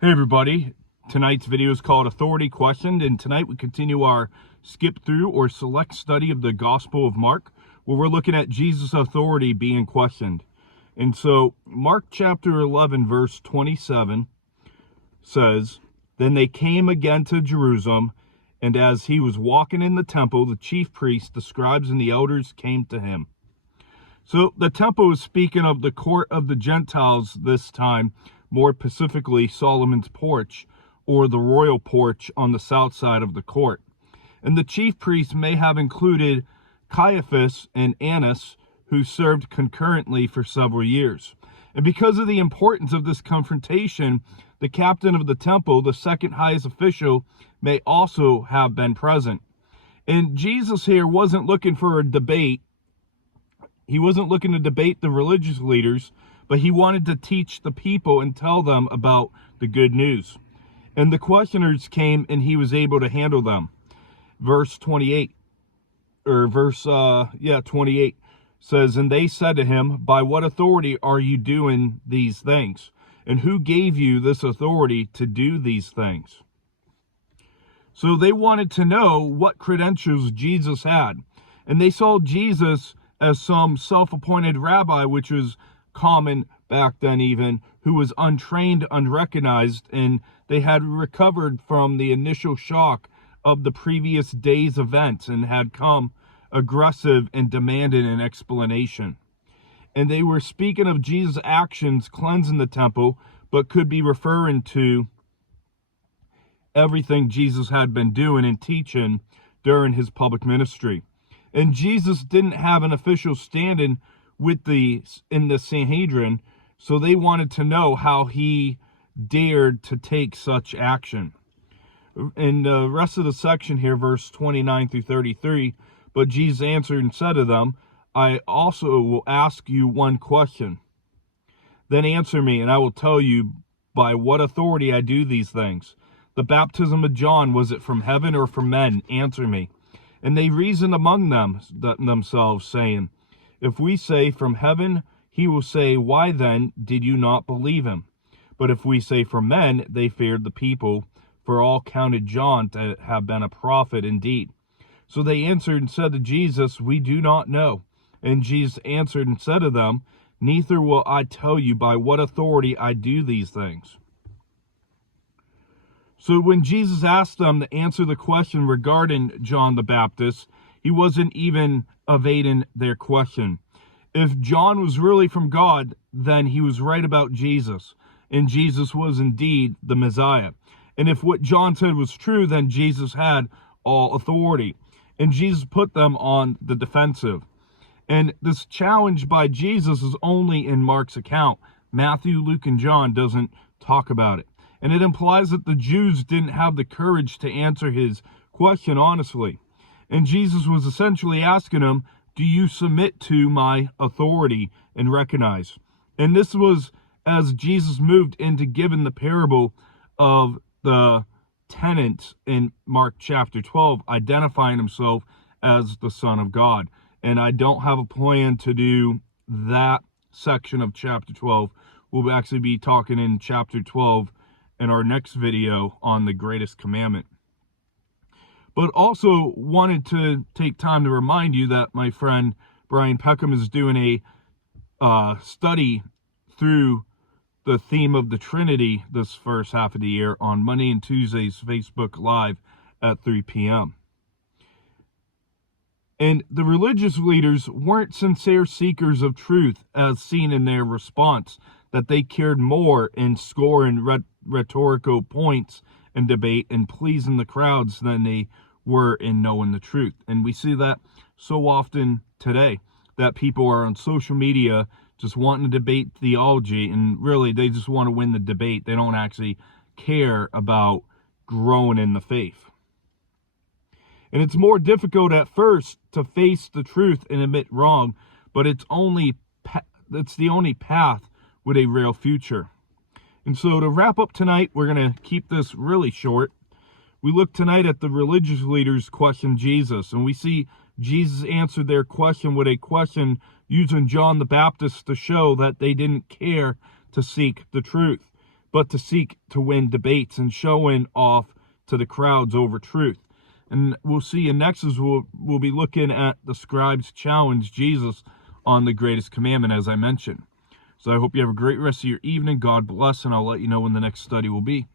Hey everybody, tonight's video is called Authority Questioned, and tonight we continue our skip through or select study of the Gospel of Mark, where we're looking at Jesus' authority being questioned. And so Mark chapter 11 verse 27 says, "Then they came again to Jerusalem, and as he was walking in the temple, the chief priests, the scribes, and the elders came to him." So the temple is speaking of the court of the Gentiles this time, more specifically Solomon's porch, or the royal porch on the south side of the court. And the chief priests may have included Caiaphas and Annas, who served concurrently for several years. And because of the importance of this confrontation, the captain of the temple, the second highest official, may also have been present. And Jesus here wasn't looking for a debate. He wasn't looking to debate the religious leaders, but he wanted to teach the people and tell them about the good news. And the questioners came and he was able to handle them. Verse 28 says, "And they said to him, 'By what authority are you doing these things? And who gave you this authority to do these things?'" So they wanted to know what credentials Jesus had. And they saw Jesus as some self-appointed rabbi, which was common back then even, who was untrained, unrecognized, and they had recovered from the initial shock of the previous day's events and had come aggressive and demanded an explanation. And they were speaking of Jesus' actions cleansing the temple, but could be referring to everything Jesus had been doing and teaching during his public ministry. And Jesus didn't have an official standing in the Sanhedrin, so they wanted to know how he dared to take such action. In the rest of the section here, verse 29 through 33, "But Jesus answered and said to them, 'I also will ask you one question. Then answer me, and I will tell you by what authority I do these things. The baptism of John, was it from heaven or from men? Answer me.' And they reasoned among themselves, saying, 'If we say from heaven, he will say, why then did you not believe him? But if we say from men,' they feared the people, for all counted John to have been a prophet indeed. So they answered and said to Jesus, 'We do not know.' And Jesus answered and said to them, 'Neither will I tell you by what authority I do these things.'" So when Jesus asked them to answer the question regarding John the Baptist, he wasn't even evading their question. If John was really from God, then he was right about Jesus, and Jesus was indeed the Messiah. And if what John said was true, then Jesus had all authority. And Jesus put them on the defensive. And this challenge by Jesus is only in Mark's account. Matthew, Luke, and John doesn't talk about it. And it implies that the Jews didn't have the courage to answer his question honestly. And Jesus was essentially asking them, "Do you submit to my authority and recognize?" And this was as Jesus moved into giving the parable of the tenant in Mark chapter 12, identifying himself as the Son of God. And I don't have a plan to do that section of chapter 12. We'll actually be talking in chapter 12 in our next video on the greatest commandment. But also wanted to take time to remind you that my friend Brian Peckham is doing a study through the theme of the Trinity this first half of the year on Monday and Tuesdays Facebook Live at 3 p.m. And the religious leaders weren't sincere seekers of truth, as seen in their response, that they cared more in scoring rhetorical points in debate and pleasing the crowds than they were in knowing the truth. And we see that so often today, that people are on social media just wanting to debate theology, and really they just want to win the debate. They don't actually care about growing in the faith. And it's more difficult at first to face the truth and admit wrong, but it's the only path with a real future. And so to wrap up tonight, we're going to keep this really short. We look tonight at the religious leaders question Jesus, and we see Jesus answered their question with a question using John the Baptist to show that they didn't care to seek the truth. but to seek to win debates and showing off to the crowds over truth. And we'll see in Nexus, we'll be looking at the scribes challenge Jesus on the greatest commandment, as I mentioned. So I hope you have a great rest of your evening. God bless, and I'll let you know when the next study will be.